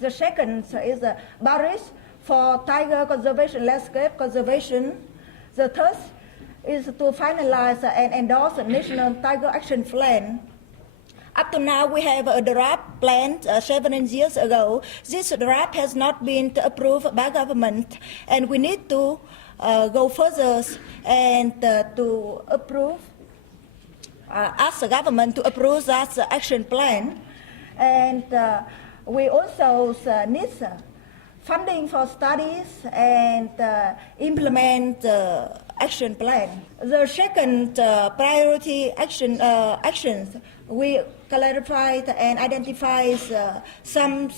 The second is barriers for tiger conservation, landscape conservation. The third is to finalize and endorse a national tiger action plan. Up to now, we have a draft plan 7 years ago. This draft has not been approved by government, and we need to go further and to approve, ask the government to approve that action plan. And we also need funding for studies and implement the action plan. The second priority actions, we clarified and identified some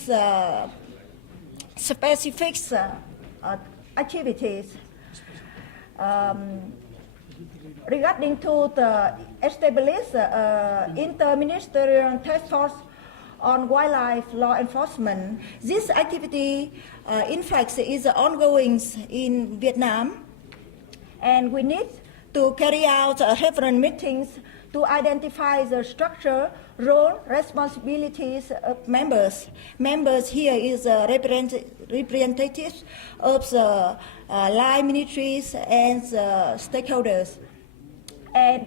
specific activities regarding to the established interministerial task force on wildlife law enforcement. This activity, in fact, is ongoing in Vietnam, and we need to carry out different meetings to identify the structure, role, responsibilities of members. Members here is representatives of the line ministries and stakeholders. And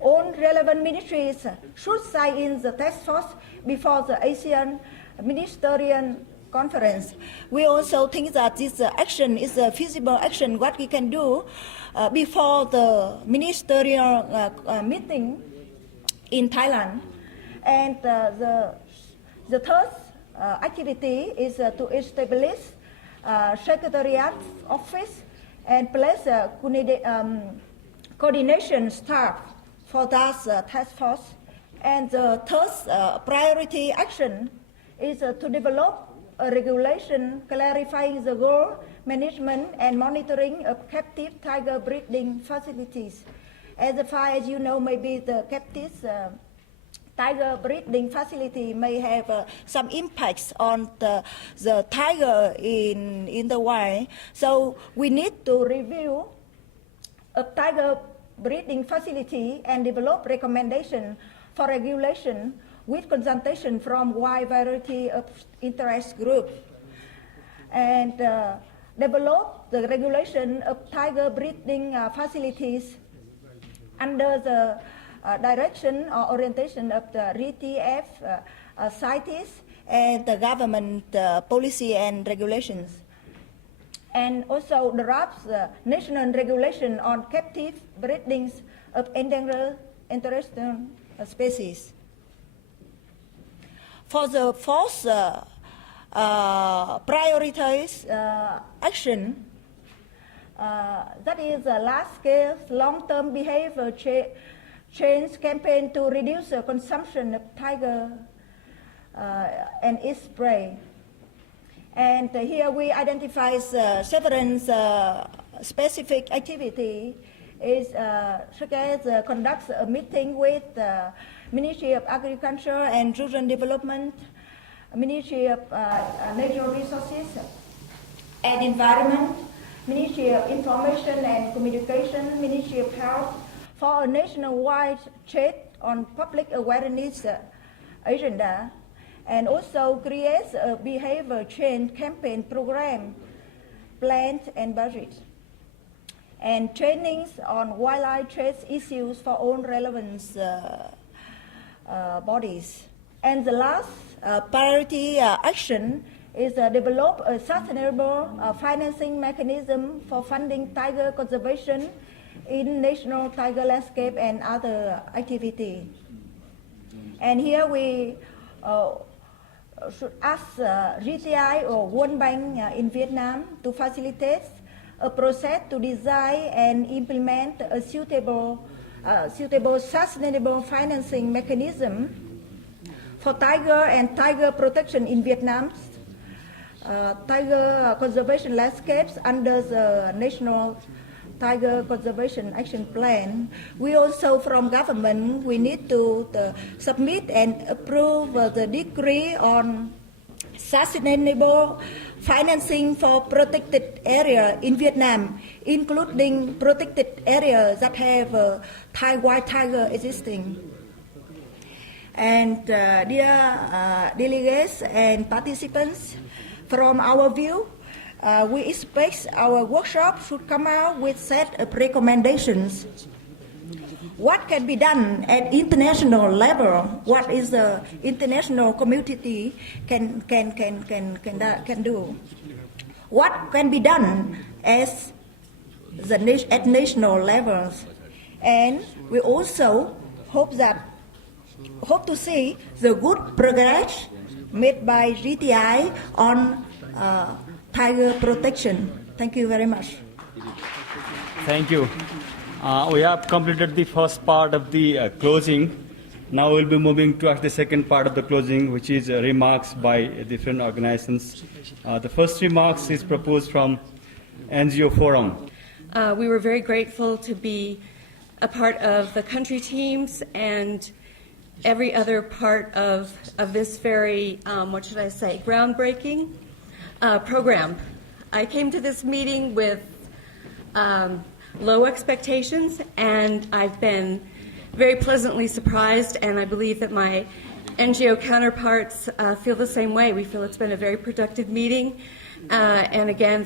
all relevant ministries should sign in the task force before the ASEAN Ministerial Conference. We also think that this action is a feasible action, what we can do before the ministerial meeting in Thailand. And the third activity is to establish Secretariat office and place coordination staff for that task force. And the third priority action is to develop a regulation clarifying the goal, management, and monitoring of captive tiger breeding facilities. As far as you know, maybe the captive tiger breeding facility may have some impacts on the tiger in the wild. So we need to review a tiger breeding facility and develop recommendations for regulation with consultation from wide variety of interest groups, and develop the regulation of tiger breeding facilities under the direction or orientation of the RTF CITES and the government policy and regulations. And also drafts national regulation on captive breedings of endangered interesting species. For the fourth prioritized action, that is a large-scale, long-term behavior change campaign to reduce the consumption of tiger and its prey. And here we identify several specific activities, such as conduct a meeting with the Ministry of Agriculture and Rural Development, Ministry of Natural Resources and Environment, Ministry of Information and Communication, Ministry of Health, for a nationwide check on public awareness agenda, and also creates a behavior change campaign program, plans and budget, and trainings on wildlife trade issues for all relevant bodies. And the last priority action is develop a sustainable financing mechanism for funding tiger conservation in national tiger landscape and other activity. And here we should ask GTI or World Bank in Vietnam to facilitate a process to design and implement a suitable sustainable financing mechanism for tiger and tiger protection in Vietnam's tiger conservation landscapes under the National Tiger Conservation Action Plan. We also, from government, we need to submit and approve the decree on sustainable financing for protected area in Vietnam, including protected areas that have wild tiger existing. And dear delegates and participants, from our view, we expect our workshop should come out with set of recommendations. What can be done at international level? What is the international community can do? What can be done at national levels? And we also hope to see the good progress made by GTI on tiger protection. Thank you very much. Thank you. We have completed the first part of the closing. Now we'll be moving to the second part of the closing, which is remarks by different organizations. The first remarks is proposed from NGO Forum. We were very grateful to be a part of the country teams and every other part of this very, groundbreaking program. I came to this meeting with low expectations, and I've been very pleasantly surprised, and I believe that my NGO counterparts feel the same way. We feel it's been a very productive meeting, and again,